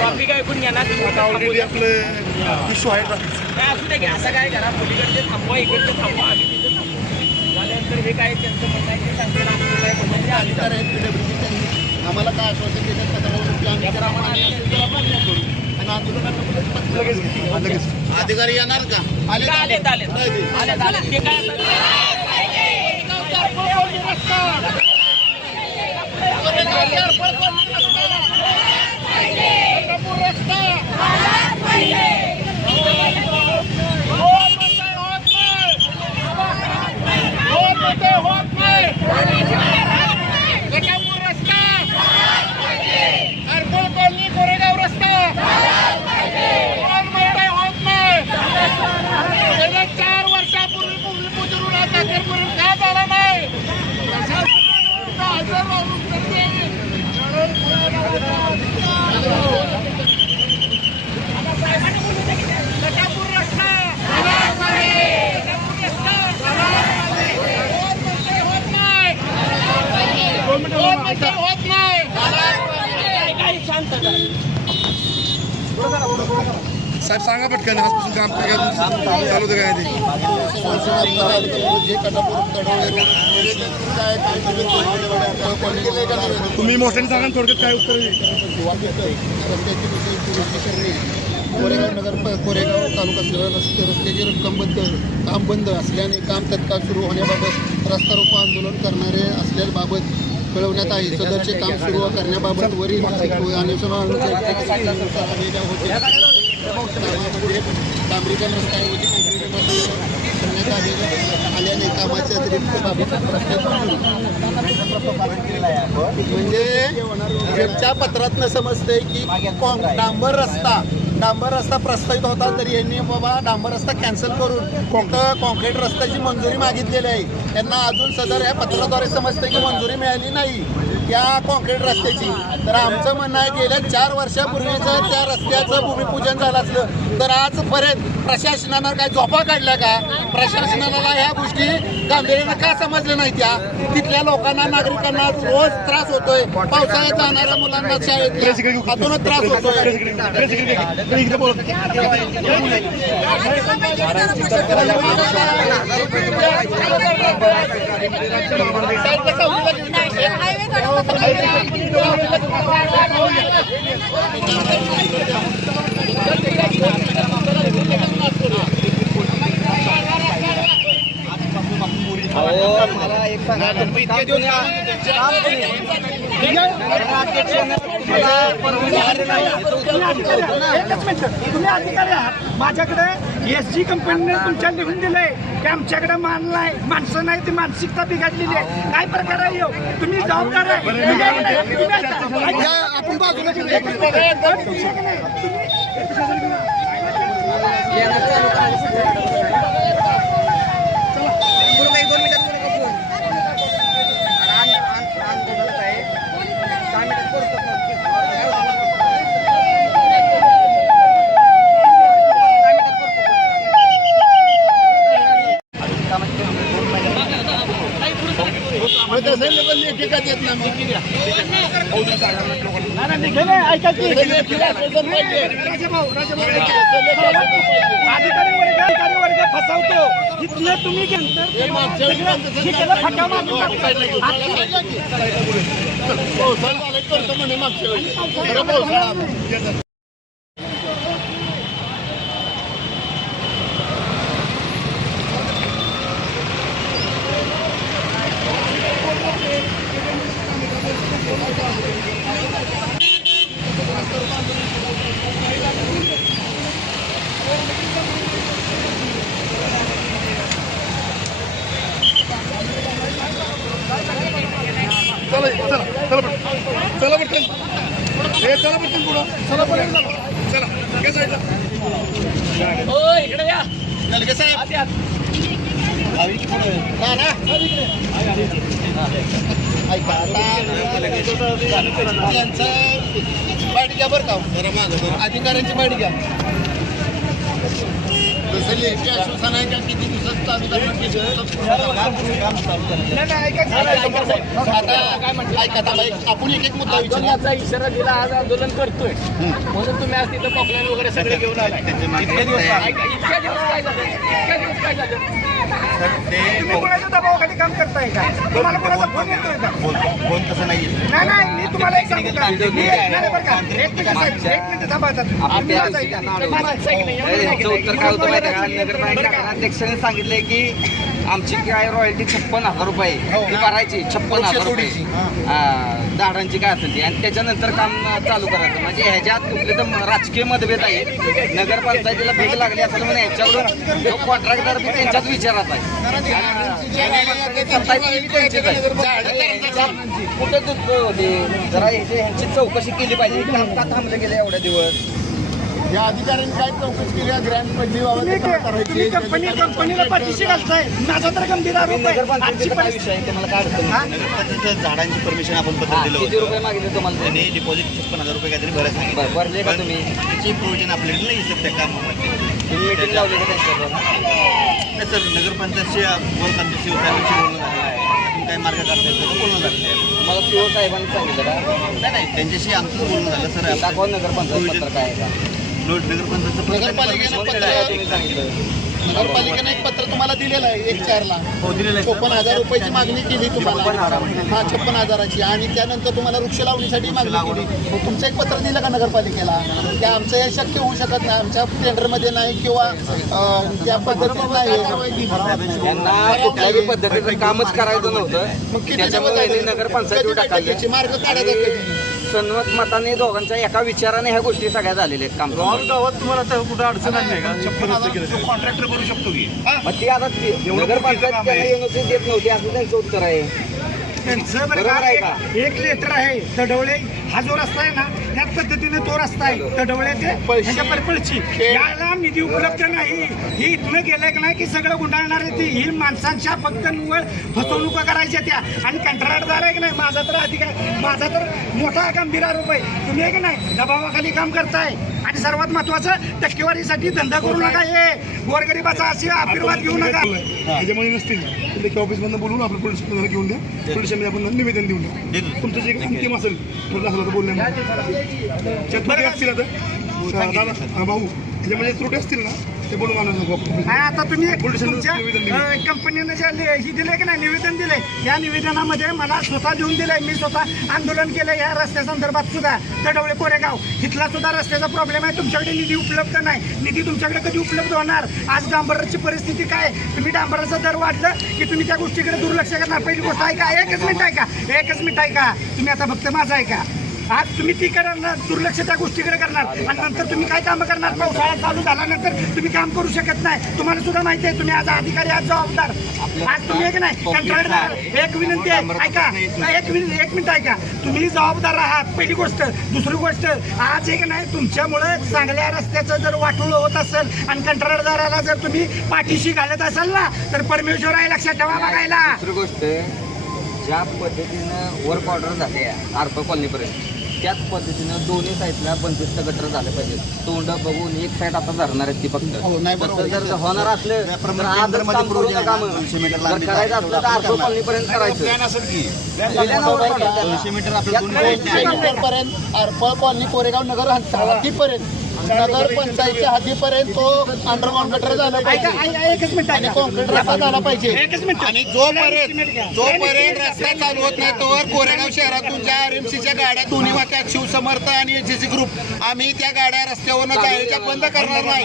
Traffic ऐकून घ्या ना ऑलरेडी आपलं इश्यू आहे ट्रॉफिकचं. असू दे घ्या. असं काय करा, पलीकडचे थांबवा, इकडचे थांबवा, आम्ही तिथे थांबू. झाल्यानंतर हे काय त्यांचं म्हणणं आहे ते सांगेल. आम्ही काय पद्धतीने अधिकार आहेत PWC त्यांनी आम्हाला काय आश्वासन देतात पत्रावर आम्ही त्याप्रमाणे करू आणि आंदोलनाला लगेच अधिकारी येणार का? आलेत ते काय होत नाही. साहेब सांगा पटकन आजपासून काम चालू होतं काय ते तुम्ही मोठ्याने सांगा थोडक्यात काय उत्तर कोरेगाव नगर कोरेगाव तालुका रस्त्याची काम बंद असल्याने काम तत्काळ सुरू होण्याबाबत रस्ता रोको आंदोलन करणारे असल्याबाबत कळवण्यात आहे. सदरचे काम सुरू करण्याबाबत वरील डांबरीकरण रस्त्याऐवजी करण्यात आल्याने कामाच्या म्हणजे त्यांच्या पत्रातनं समजतंय की डांबर रस्ता प्रस्तावित होता तरी यांनी बाबा डांबर रस्ता कॅन्सल करून कॉन्क्रीट रस्त्याची मंजुरी मागितलेली आहे. त्यांना अजून सदर या पत्राद्वारे समजतं की मंजुरी मिळाली नाही त्या कॉन्क्रीट रस्त्याची. तर आमचं म्हणणं आहे गेल्या 4 वर्षापूर्वीचं त्या रस्त्याचं भूमिपूजन झालं असलं तर आजपर्यंत प्रशासनानं काय झोपा काढल्या का? प्रशासनाला ह्या गोष्टी गांभीर्यानं का समजल्या नाही? त्या तिथल्या लोकांना नागरिकांना रोज त्रास होतोय. पावसाळ्यात जाणाऱ्या मुलांना शाळेत अजूनच त्रास होतोय. मला एक सांगा, तुम्ही अधिकारी आहात. माझ्याकडे SG कंपनीने तुमच्या लिहून दिलंय की आमच्याकडे मान नाही, माणसं नाही, ती मानसिकता बिघडलेली आहे. काय प्रकार आहे? तुम्ही जबाबदार आहे. आपण बाजूला अधिकारी वर्ग फसवतो. इथले तुम्ही चला पटकन पुढं चला काय साईडला इकडे या. बाईट घ्या बरं का, अधिकाऱ्यांची बाईट घ्या. तसं लेखी आश्वासन आहे का किती दिवसात चालू करणार, किती दिवसात पूर्ण करणार? नाही, नाही, ऐका आता ऐका आता आपण एक एक मुद्दा विचारू. याचा इशारा दिला, आज आंदोलन करतोय म्हणून तुम्ही आज तिथं पॉकलाईन वगैरे सगळे घेऊन आलाय. इतक्या दिवस काय झालं? तुम्ही कोणाच्या दबावाखाली काम करताय का? तुम्हाला कोणाचा फोन येतोय का? फोन तसं नाही नाही, नाही, मी तुम्हाला एक सांगू का? मी एक नाही बरं का? एक मिनिट साहेब, एक मिनिट थांबा आता. तुम्ही माझं ऐका. याचं उत्तर काय होतं माहिती आहे का? नगरपालिका अध्यक्षांनी सांगितलंय की आमची काय रॉयल्टी 56,000 रुपये ती भरायची, 56,000 रुपये झाडांची काय असेल ती, आणि त्याच्यानंतर काम चालू करायचं. म्हणजे ह्याच्यात कुठले तर राजकीय मतभेद आहे. नगरपंचायतीला भेट लागली असेल म्हणजे ह्याच्यावरून जो कॉन्ट्रॅक्टर बी त्यांच्याच विचारात आहे. कुठं होते जरा ह्यांची चौकशी केली पाहिजे. काम का थांबले गेले एवढ्या दिवस? या अधिकाऱ्यांनी काय चौकशी केली ग्रँड पडली तुम्ही कंपनीला पाठीशी घालताय. माझा तर गंभीर आरोप आहे. आजची नगरपंचायतीचा काय विषय आहे ते मला काय अडचण नाही. नगरपंचायतच्या झाडांची परमिशन आपण पत्र दिलं किती होतं. रुपये मागितले तुम्हाला? त्यांनी डिपॉझिट 56,000 रुपये काहीतरी भरायला सांगितलं. भरले का तुम्ही? त्याची प्रोव्हिजन आपल्याकडे नाही सर त्या कामामध्ये. तुम्ही मीटिंग लावली का त्यांच्याबरोबर? नाही सर, नगरपंचायतची बोलत आमच्या शिवसाहेबांशी बोलणं झालेलं आहे. आपण काय मार्ग काढता येतो बोलणं झालेलं आहे. मला पीओ साहेबांनी सांगितलं का? नाही, त्यांच्याशी आमचं बोलणं झालं सर. दाखवा नगरपंचायत पत्र काय आहे का? नगरपंचायतचं नगरपालिकेनं मग पत्र काय तुम्ही सांगितलं? नगरपालिकेने एक पत्र तुम्हाला दिलेलं आहे 1/4 हो, दिलेलं आहे. 56,000 रुपयाची मागणी केली तुम्हाला. 56,000. हा 56,000ची, आणि त्यानंतर तुम्हाला वृक्ष लावणीसाठी मागणी केली. मग तुमचं एक पत्र दिलं का नगरपालिकेला की आमचं हे शक्य होऊ शकत नाही, आमच्या टेंडरमध्ये नाही किंवा त्या पद्धतीने नाही. यांना कुठल्याही पद्धतीचं कामच करायचं नव्हतं. मग किती त्याच्यामुळे दिवस यांनी नगरपंचायतीवर टाकले. त्याचे मार्ग काढायचा कधी? सन्मत मताने दोघांच्या एका विचाराने ह्या गोष्टी सगळ्या झालेल्या आहेत. काम गावात तुम्हाला आता कुठं अडचण नाही का? 56,000 कॉन्ट्रॅक्टर करू शकतो की मग ती आता नगरपंचायत त्यांना युनिव्हर्सिटी देत नव्हती असं त्यांचं उत्तर आहे. त्यांचं बरं बरोबर आहे का? का? एक लेटर आहे तडवळे, हा जो रस्ता आहे ना त्याच पद्धतीने तो रस्ता आहे तडवळे ते ह्याच्या पळची. याला निधी उपलब्ध नाही. ही इथनं गेलं की नाही की सगळं गुंडाळणार आहे. ती ही माणसांच्या फक्त निव्वळ फसवणुका करायच्या त्या. आणि कंत्राटदार आहे की नाही, माझा तर माझा तर मोठा गंभीर आरोप आहे. तुम्ही आहे की नाही दबावाखाली काम करताय. आणि सर्वात महत्वाचं, टक्केवारीसाठी धंदा करू नका. हे गोरगरिबाचा असे आशीर्वाद घेऊ नका. त्याच्यामुळे नसतील लेखी ऑफिसमधून बोलून आपलं पोलीस स्टेशनला घेऊन द्या. पोलीस स्टेशनमध्ये आपण निवेदन देऊन द्या. तुमचं जे अंतिम असेल ठरलं असेल तर बोलण्यामध्ये त्रुटी असतील आता भाऊ त्याच्यामध्ये त्रुटी असतील ना ते बोलून आणा. आता तुम्ही पोलीस तुमच्या निवेदन दिलं. कंपनीने जे ही दिले की नाही निवेदन दिले, या निवेदनामध्ये मला स्वतः लिहून दिलंय. मी स्वतः आंदोलन केलं या रस्त्यासंदर्भात सुद्धा. तडवळे कोरेगाव इथला सुद्धा रस्त्याचा प्रॉब्लेम आहे. तुमच्याकडे निधी उपलब्ध नाही. निधी तुमच्याकडे कधी उपलब्ध होणार? आज डांबराची परिस्थिती काय? तुम्ही डांबराचा दर वाढलं की तुम्ही त्या गोष्टीकडे दुर्लक्ष करणार. पहिली गोष्ट आहे का? एकच मिनिट आहे का? तुम्ही आता फक्त माझं आहे का? आज तुम्ही ती करणार, दुर्लक्ष त्या गोष्टीकडे करणार, आणि नंतर तुम्ही काय कामं करणार? पावसाळा चालू झाल्यानंतर तुम्ही काम करू शकत नाही. तुम्हाला सुद्धा माहिती आहे तुम्ही आज अधिकारी, आज जबाबदार. आज तुम्ही एक नाही कंत्राटदार. एक विनंती आहे ऐका, एक मिनिट ऐका. तुम्ही जबाबदार आहात पहिली गोष्ट. दुसरी गोष्ट, आज एक नाही तुमच्यामुळे चांगल्या रस्त्याचं जर वाटोळं होत असेल आणि कंत्राटदाराला जर तुम्ही पाठीशी घालत असाल ना तर परमेश्वर आहे लक्षात ठेवा बघायला. दुसरी गोष्ट, ज्या पद्धतीनं वर्क ऑर्डर झाले आरपा कॉलनीपर्यंत त्याच पद्धतीनं दोन्ही साईडला बंदिस्त गटर झाले पाहिजे. तोंड बघून एक साईड आता धरणार आहेत ती फक्त. तसं जर होणार असलं तर आजच काम करू नका. मग जर करायचं असलं तर आरपा कॉलनीपर्यंत करायचं. पर्यंत आरपळ कॉलनी कोरेगाव नगर हद्दीपर्यंत नगर पंचायतच्या हद्दीपर्यंत तो अंडरग्राऊंड गटर झाला पाहिजे. एकच मिनिट आणि कॉन्क्रीट रस्ता झाला पाहिजे. एकच मिनिट. आणि जोपर्यंत रस्ता चालू होत नाही तोवर कोरेगाव शहरातून ज्या आरएमसीच्या गाड्या दोन्ही वाक्यात शिवसमर्थ आणि एचसीसी ग्रुप आम्ही त्या गाड्या रस्त्यावरनं जायच्या बंद करणार नाही.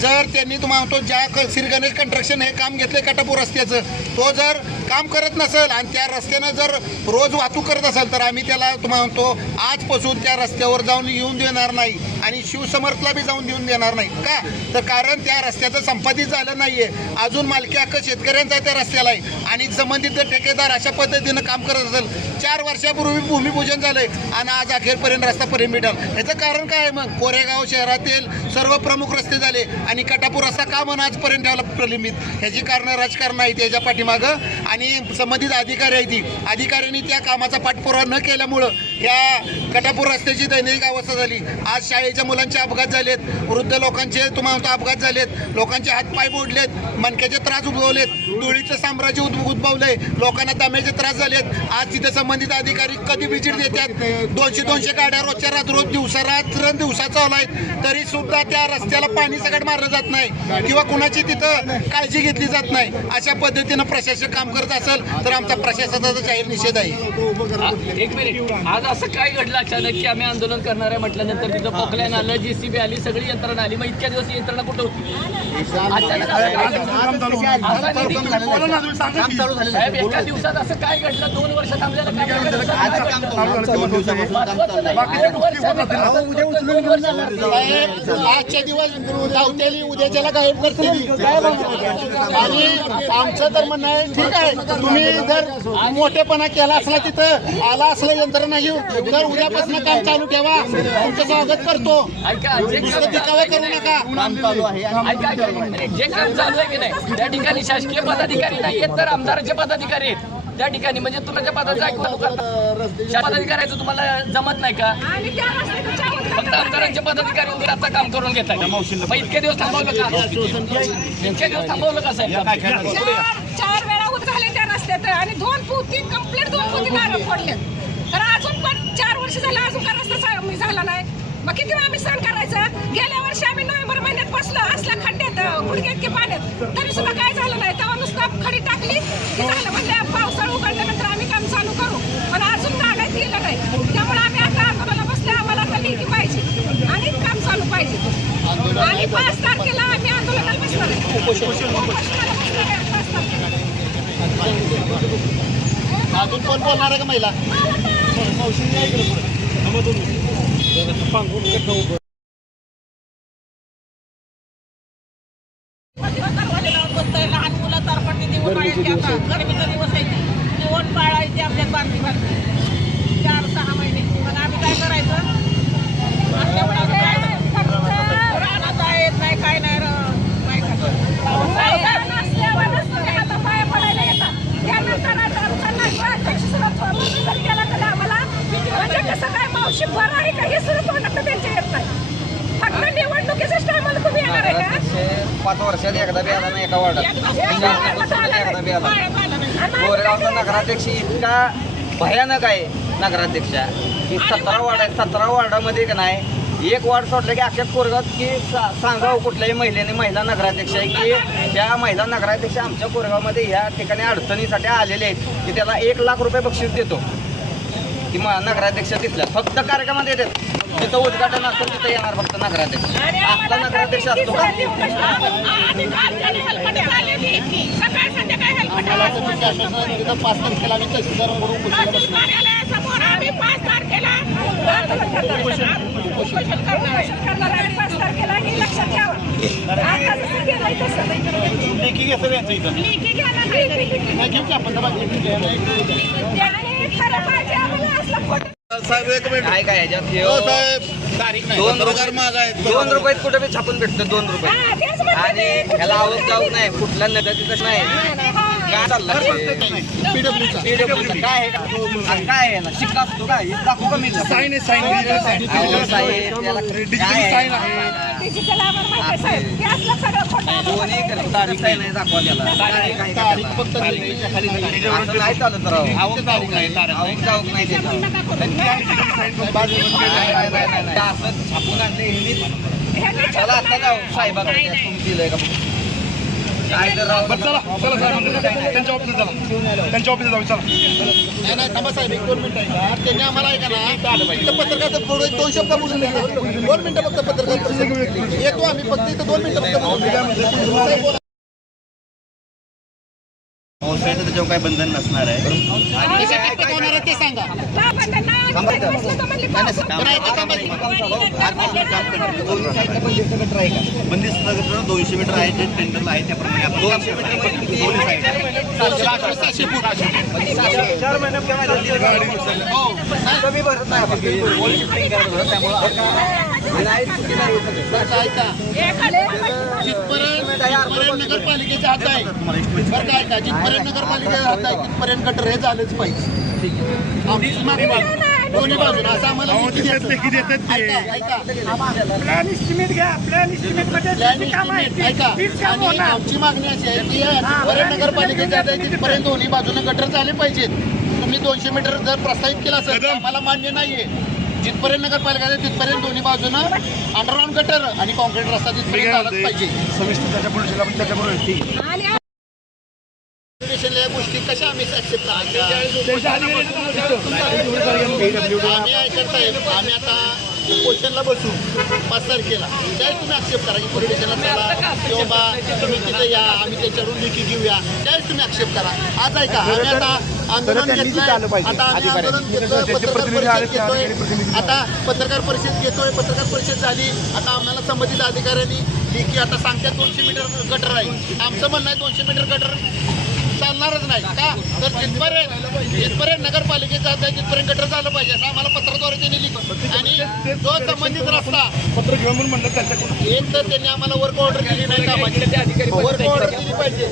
जर त्यांनी तुम्हाला म्हणतो ज्या श्री गणेश कंस्ट्रक्शन हे काम घेतलंय कटापूर रस्त्याचं, तो जर काम करत नसेल आणि त्या रस्त्यानं जर रोज वाहतूक करत असेल तर आम्ही त्याला तुम्हाला म्हणतो आजपासून त्या रस्त्यावर जाऊन येऊन देणार नाही आणि शिवसमर्थला बी जाऊन देऊन देणार नाही. का तर कारण त्या रस्त्याचं संपादित झालं नाहीये. अजून मालकी हक्क शेतकऱ्यांचा त्या रस्त्याला आहे आणि संबंधित ठेकेदार अशा पद्धतीनं काम करत असेल. 4 वर्षापूर्वी भूमिपूजन झालंय आणि आज अखेरपर्यंत रस्ता परमिट आला. याचं कारण काय? मग कोरेगाव शहरातील सर्व प्रमुख रस्ते झाले आणि कटापूर रस्ता का म्हणून आजपर्यंत ठेवला प्रलंबित? ह्याची कारणं राजकारण आहे त्याच्या पाठीमागं आणि संबंधित अधिकारी आहे. ती अधिकाऱ्यांनी त्या कामाचा पाठपुरावा न केल्यामुळं या कटापूर रस्त्याची दैनंदिन अवस्था झाली. आज शाळेच्या मुलांच्या अपघात झालेत, वृद्ध लोकांचे तुम्हाला अपघात झालेत, लोकांचे हातपाय मोडलेत, मणक्याचे त्रास उद्भवलेत, धुळीचं साम्राज्य उद्भवलंय, लोकांना दम्याचे त्रास झालेत. आज तिथे संबंधित अधिकारी कधी व्हिजिट देतात, 200 गाड्या रोजच्या रोज दिवसा चालू आहेत, तरी सुद्धा त्या रस्त्याला पाणी सकट मारलं जात नाही किंवा कुणाची तिथं काळजी घेतली जात नाही. अशा पद्धतीनं प्रशासन काम करत असेल तर आमचा प्रशासनाचा जाहीर निषेध आहे. एक मिनिट, आज असं काय घडलं अचानक की आम्ही आंदोलन करणार आहे म्हटल्यानंतर तिथं पॉकलाईन आलं, JCB आली, सगळी यंत्रणा आली, मग इतक्या दिवस ही यंत्रणा कुठं होती? अचानक असं काय घडलं? साहेब, एका दिवसात असं काय घडलं? 2 वर्ष थांबलेलं काय घडलं? आजच्या दिवस धावतेली उद्याच्याला गायब करते आणि आमचं तर म्हणणं आहे ठीक आहे, तुम्ही जर मोठेपणा केला असला तिथं आला असला यंत्रणा घेऊन तर उद्यापासून काम चालू ठेवा, तुमचं स्वागत करतो. नुसतं दिखावा करू नका. जे काम चालू आहे की नाही त्या ठिकाणी शासकीय पदाधिकारी नाहीयेत तर आमदाराचे पदाधिकारी आहेत त्या ठिकाणी. म्हणजे तुमच्या पदाचा पदाधिकाऱ्याचं तुम्हाला जमत नाही का? फक्त आमदारांचे पदाधिकारी आता काम करून घेतात. मग इतके दिवस थांबवलं का? इतके दिवस थांबवलं का साहेब? 4 वेळा झाले त्या रस्त्यात आणि 2 पोती कंप्लीट 2 पोती नारळ फोडले. तर अजून पण 4 वर्ष झालं अजून का रस्ता झाला नाही. मग किती वेळा आम्ही सहन करायचं? गेल्या वर्षी आम्ही नोव्हेंबर महिन्यात बसलो असल्या खड्ड्यात गुडघ्यात की पाण्यात, तरी सुद्धा काय झालं नाही. तेव्हा नुसतं खडी टाकली की झालं, म्हणजे पावसाळा उघडल्यानंतर आम्ही काम चालू करू, पण अजून काढायला गेलं नाही. त्यामुळे आम्ही आता आंदोलनाला बसले. आम्हाला आता लेखी पाहिजे आणि काम चालू पाहिजे. आणि 5 तारखेला आम्ही आंदोलनाला बसणार आहे. उपोषणाला बसणार आहे 5 तारखेला. अजून कोण बोलणार आहे का महिला? लहान मुलं तरपटली दिवस गरमीचा दिवस आहे, निवड पाळायची आमच्या बांधली 4-6 महिने. मग आम्ही काय करायचं? रानात आहेत नाही काय नाही पाया पडायला येतात. त्यानंतर केला तर आम्हाला म्हणजे कसं काय मावशी बरं आहे का हे सुद्धा तोंडात त्यांच्या येत नाही. फक्त निवडणुकीच टायमाला तुम्ही येणार आहे का? 5 वर्षात एकदा बी आला नाही एका वार्डात. एकदा बी आला. कोरेगावचा नगराध्यक्ष इतका भयानक आहे नगराध्यक्षा की 17 वार्ड आहे. 17 वार्डामध्ये का नाही एक वार्ड सोडलं की अख्ख्या कोरेगावात की सांगावं कुठल्याही महिलेने महिला नगराध्यक्ष आहे की त्या महिला नगराध्यक्ष आमच्या कोरेगावमध्ये ह्या ठिकाणी अडचणीसाठी आलेले आहेत की त्याला 1 लाख रुपये बक्षीस देतो की नगराध्यक्ष तिथल्या फक्त कार्यक्रमात येतात. तिथं उद्घाटन असेल तिथं येणार फक्त नगराध्यक्ष. आपला नगराध्यक्ष असतो का? शासनाने 5 तारखेला आम्ही तहसीलदार म्हणून उपोषणाला बसणार. घेऊ की आपण साहेब एक मिनिट. काय काय ह्याच्यात हो साहेब, तारीख नाही. 2 रुपयात कुठे बी छापून भेटतं 2 रुपये आणि ह्याला आवक जाऊक नाही कुठल्या नगराध्यक्ष नाही. काय चाललं PWचा काय आहे का? काय आहे ना शिक्का असतो का? हे दाखवू का मी? साईन आहे, साईन अहो साहेब, त्याला काय साईन आहे? असलं सगळं खोटं. दोन्ही तारीख नाही दाखवा त्याला. तारीख फक्त असं नाही चालत राव. आवक जाऊक नाही त्याच्यावर. नाही. असं छापून आणले ह्यांनी. चला आता जाऊ साहेबाकडे तुम्ही दिलंय का काय तर राव. चला चला साहेब, त्यांच्या ऑफिसात चला, त्यांच्या ऑफिसात जाऊ. चला नाही थांबा साहेब, 1-2 मिनिटं ऐका. त्यांनी आम्हाला ऐका ना इथं पत्रकाराचं थोडं 2 शब्द बोलून द्या. 2 मिनिटं फक्त पत्रकार येतो आम्ही फक्त इथं 2 मिनिटं फक्त बोलून. पावसाळ्याचं त्याच्यावर काय बंधन नसणार आहे. होणार ते सांगा. बंदिस्त नगर 200 मीटर आहे जे टेंडरला आहे त्याप्रमाणे आपण 200 मीटर दोन्ही साईड कमी भरत नाही नगरपालिकेच्या हात आहे बरं काय का जिथपर्यंत नगरपालिकेच्या हात आहे तिथपर्यंत गटर हे झालंच पाहिजे. आमची मागणी दोन्ही बाजूला असं आम्हाला अहो, लिखी ते द्यायचं. लेखी देतात ते. ऐका प्लॅन इस्टिमेट घ्या. प्लॅन इस्टिमेट मध्ये प्लॅन किती काम आहे इस्टिमेट ऐका तीच काम आणि होणार. आमची मागणी अशी आहे की जिथपर्यंत नगरपालिकेच्या आहे तिथपर्यंत दोन्ही बाजूने गटर झाले पाहिजेत. तुम्ही 200 मीटर जर प्रस्तावित केला असेल तर आम्हाला मान्य नाहीये. जिथपर्यंत नगरपालिका आहे तिथपर्यंत दोन्ही बाजूनं अंडरग्राऊंड गटर आणि कॉन्क्रीट रस्ता मी तिथपर्यंत काय झालाच पाहिजे. म्हणते, सविस्तर त्याच्या पुढे आपण चर्चा करू ठीक आहे. आणि Regulation या गोष्टी कशा आम्ही ऍक्सेप्ट करायच्या आम्ही ऐकत साहेब आम्ही आता क्वेश्चनला बसू 5 तारखेला त्यावेळेस तुम्ही ऍक्सेप्ट करा की पोलिटिशियनला चला किंवा बा तुम्ही तिथे या आम्ही त्याच्याकडून लेखी घेऊया त्यावेळेस तुम्ही ऍक्सेप्ट करा. आज ऐका आम्ही आता आंदोलन घेतलंय आता आम्ही आंदोलन घेतोय पत्रकार परिषद घेतोय आता पत्रकार परिषद घेतोय पत्रकार परिषद झाली आता आम्हाला संबंधित अधिकाऱ्यांनी लेखी आता सांगतात 200 मीटर गटर आहे. आमचं म्हणणं आहे 200 मीटर गटर चालणारच नाही का तर जिथपर्यंत नगरपालिकेत जात आहे तिथपर्यंत गटर झालं पाहिजे असं आम्हाला पत्राद्वारे त्यांनी लिहिलं आणि जो संबंधित रस्ता पत्र घेऊन म्हणून म्हणलं त्यांच्याकडून एक तर त्यांनी आम्हाला वर्क ऑर्डर दिली नाही कामाची वर्क ऑर्डर दिली पाहिजे.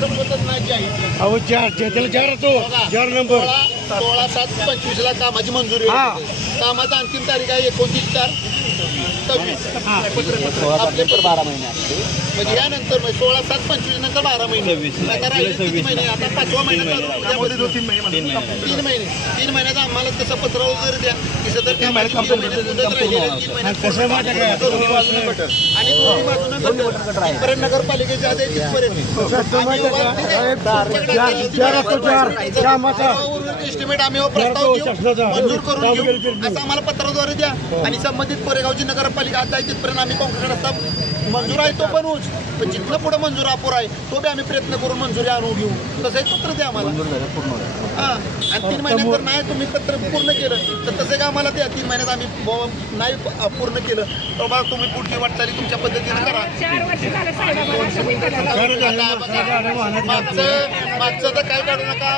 संबंधच नाही जी आहे. अहो त्याला चार असतो 16/7/25 ला कामाची मंजुरी होती. कामाचा अंतिम तारीख आहे 29/4/26 आपले 12 महिने म्हणजे यानंतर 16/7/25 नंतर 12 महिने आता राहिले 3 महिने आता 5वा महिना चालू उद्यामध्ये 3 महिने 3 महिन्यात आम्हाला तसं पत्र वगैरे द्या की सदर कामाची 3 महिन्यात मुदत राहिलेली आहे. 3 महिन्यात दोन्ही बाजूनं गटर आणि दोन्ही बाजूनं गटर जिथपर्यंत नगरपालिकेच्या आधी तिथपर्यंत एस्टिमेट आम्ही प्रस्ताव घेऊ मंजूर करून घेऊ असं आम्हाला पत्राद्वारे द्या आणि संबंधित कोरेगावची नगरपालिका आता तिथपर्यंत आम्ही कॉन्क्रीट रस्ता मंजूर आहे तो बनवूच पण जिथनं पुढे मंजूर अपुरा आहे तो बी आम्ही प्रयत्न करून मंजुरी आणून घेऊ तसं एक पत्र द्या आम्हाला हां आणि 3 महिन्यात जर नाही तुम्ही पत्र पूर्ण केलं तर तसं का आम्हाला द्या 3 महिन्यात आम्ही नाही पूर्ण केलं तर बघा तुम्ही पुढची वाटचाली तुमच्या पद्धतीने करा. 4 वर्ष झाले साहेबांना मागचं तर काय काढू नका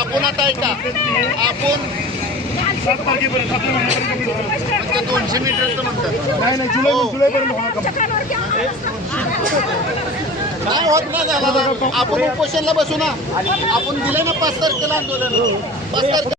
आपण आता ऐका आपण 7 तारखेपर्यंत आपल्या महिन्यापर्यंत 200 मीटरचं म्हणतात नाही जुलैपर्यंत होणार का? नाही होत नाही झाला आपण उपोषणला बसू ना आपण दिलं ना 5 तारखेला आंदोलन 5 तारखेला